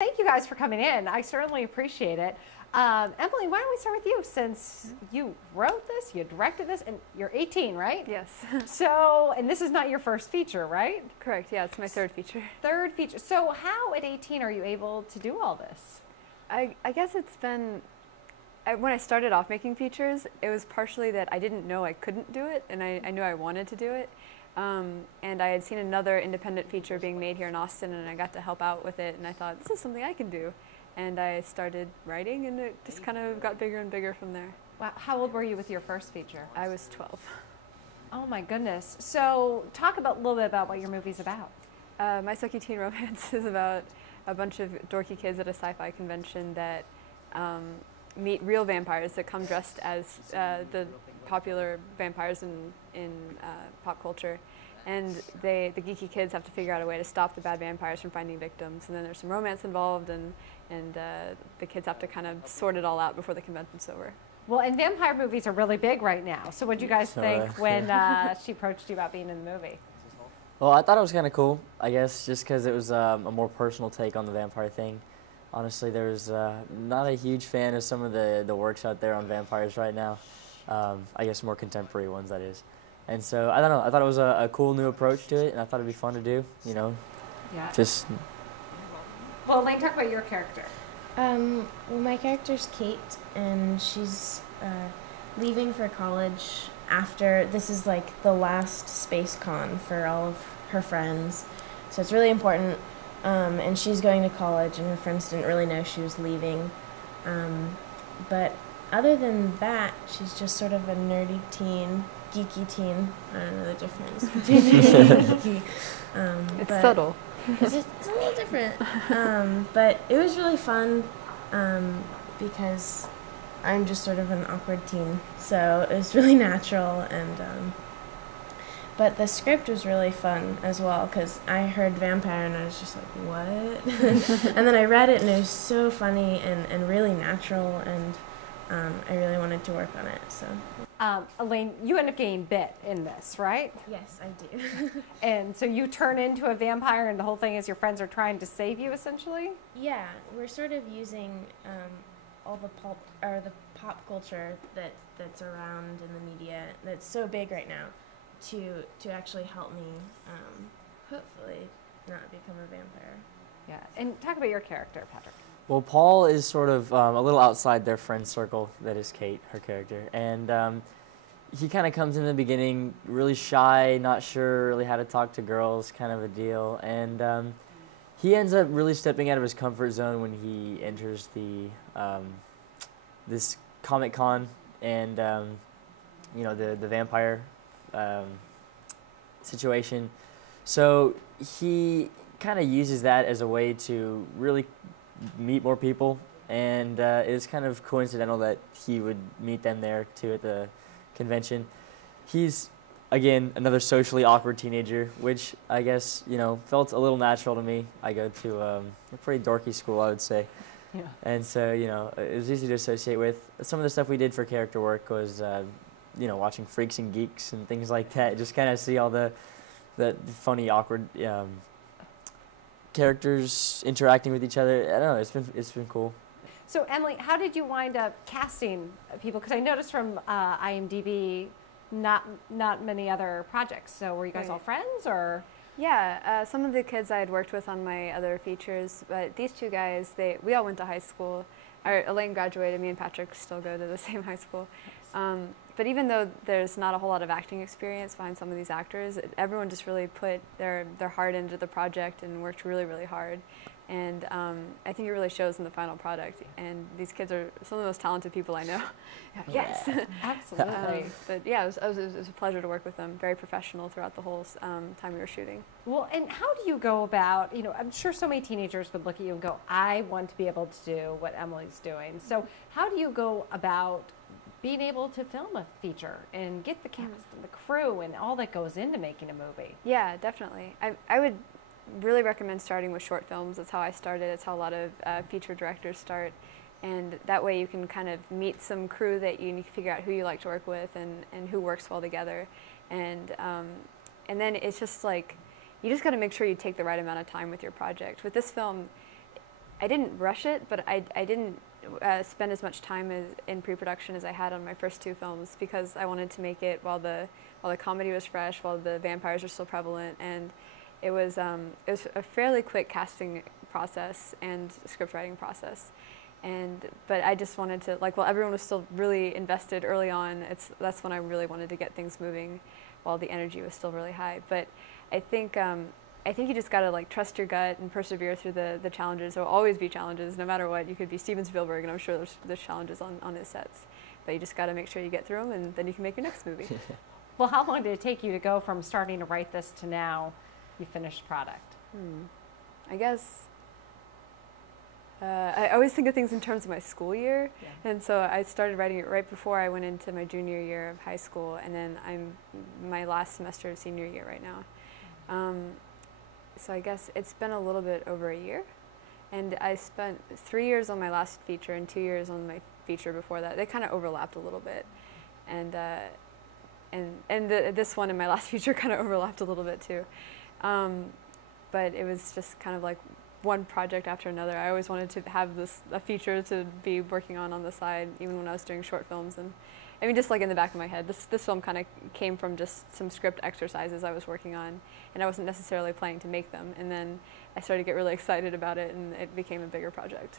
Thank you guys for coming in. I certainly appreciate it. Emily, why don't we start with you, since you wrote this, you directed this, and you're 18, right? Yes. So, and this is not your first feature, right? Correct, yeah, it's my third feature. Third feature. So how at 18 are you able to do all this? I guess it's been, when I started off making features, it was partially that I didn't know I couldn't do it, and I knew I wanted to do it. And I had seen another independent feature being made here in Austin, and I got to help out with it, and I thought, this is something I can do. And I started writing, and it just kind of got bigger and bigger from there. Wow. How old were you with your first feature? I was 12. Oh my goodness. So talk a little bit about what your movie's about. My Sucky Teen Romance is about a bunch of dorky kids at a sci-fi convention that meet real vampires that come dressed as the popular vampires in pop culture. And the geeky kids have to figure out a way to stop the bad vampires from finding victims. And then there's some romance involved, and the kids have to kind of sort it all out before the convention's over. Well, and vampire movies are really big right now. So what did you guys think when she approached you about being in the movie? Well, I thought it was kind of cool, I guess, just because it was a more personal take on the vampire thing. Honestly, there's not a huge fan of some of the works out there on vampires right now. I guess more contemporary ones, that is. And so, I don't know, I thought it was a cool new approach to it, and I thought it'd be fun to do, you know. Yeah. Just. Well, Elaine, talk about your character. Well, my character's Kate, and she's leaving for college after, this is like the last space con for all of her friends, so it's really important, and she's going to college, and her friends didn't really know she was leaving, but other than that, she's just sort of a nerdy teen, geeky teen. I don't know the difference between nerdy and geeky. It's subtle. It's a little different, but it was really fun because I'm just sort of an awkward teen, so it was really natural, and but the script was really fun as well, because I heard vampire and I was just like, what? And then I read it and it was so funny and really natural, and I really wanted to work on it. So. Elaine, you end up getting bit in this, right? Yes, I do. And so you turn into a vampire, and the whole thing is your friends are trying to save you, essentially? Yeah, we're sort of using all the pop culture that's around in the media that's so big right now to actually help me hopefully not become a vampire. Yeah, and talk about your character, Patrick. Well, Paul is sort of a little outside their friend circle, that is Kate, her character. And he kind of comes in the beginning really shy, not sure really how to talk to girls, kind of a deal. And he ends up really stepping out of his comfort zone when he enters this Comic Con and, you know, the vampire situation. So he kind of uses that as a way to really meet more people, and it's kind of coincidental that he would meet them there too at the convention. He's, again, another socially awkward teenager, which I guess, you know, felt a little natural to me. I go to a pretty dorky school, I would say. Yeah. And so, you know, it was easy to associate with. Some of the stuff we did for character work was, you know, watching Freaks and Geeks and things like that. Just kind of see all the funny, awkward characters interacting with each other. I don't know, it's been cool. So Emily, how did you wind up casting people? Because I noticed from IMDb, not many other projects. So were you guys all friends, or? Yeah, some of the kids I had worked with on my other features, but these two guys, we all went to high school. Elaine graduated, me and Patrick still go to the same high school. But even though there's not a whole lot of acting experience behind some of these actors, everyone just really put their heart into the project and worked really, really hard. And I think it really shows in the final product. And these kids are some of the most talented people I know. Yes. Yeah, absolutely. But yeah, it was a pleasure to work with them. Very professional throughout the whole time we were shooting. Well, and how do you go about, you know, I'm sure so many teenagers would look at you and go, I want to be able to do what Emily's doing. So how do you go about being able to film a feature and get the cast and the crew and all that goes into making a movie? Yeah, definitely. I would really recommend starting with short films. That's how I started. It's how a lot of feature directors start. And that way you can kind of meet some crew that you need to figure out who you like to work with and who works well together. And then it's just like, you just got to make sure you take the right amount of time with your project. With this film, I didn't rush it, but I didn't spend as much time in pre-production as I had on my first two films, because I wanted to make it while the comedy was fresh, while the vampires were still prevalent, and it was a fairly quick casting process and script writing process. But I just wanted to, like, while everyone was still really invested early on, that's when I really wanted to get things moving while the energy was still really high. But I think you just gotta, like, trust your gut and persevere through the challenges. There will always be challenges, no matter what. You could be Steven Spielberg, and I'm sure there's challenges on his sets. But you just gotta make sure you get through them, and then you can make your next movie. Well, how long did it take you to go from starting to write this to now you finished product? I guess I always think of things in terms of my school year, and so I started writing it right before I went into my junior year of high school, and then I'm my last semester of senior year right now. So I guess it's been a little bit over a year, and I spent 3 years on my last feature and 2 years on my feature before that. They kind of overlapped a little bit, and this one and my last feature kind of overlapped a little bit too. But it was just kind of like one project after another. I always wanted to have a feature to be working on the side, even when I was doing short films. And I mean, just like in the back of my head, this film kind of came from just some script exercises I was working on, and I wasn't necessarily planning to make them. And then I started to get really excited about it, and it became a bigger project.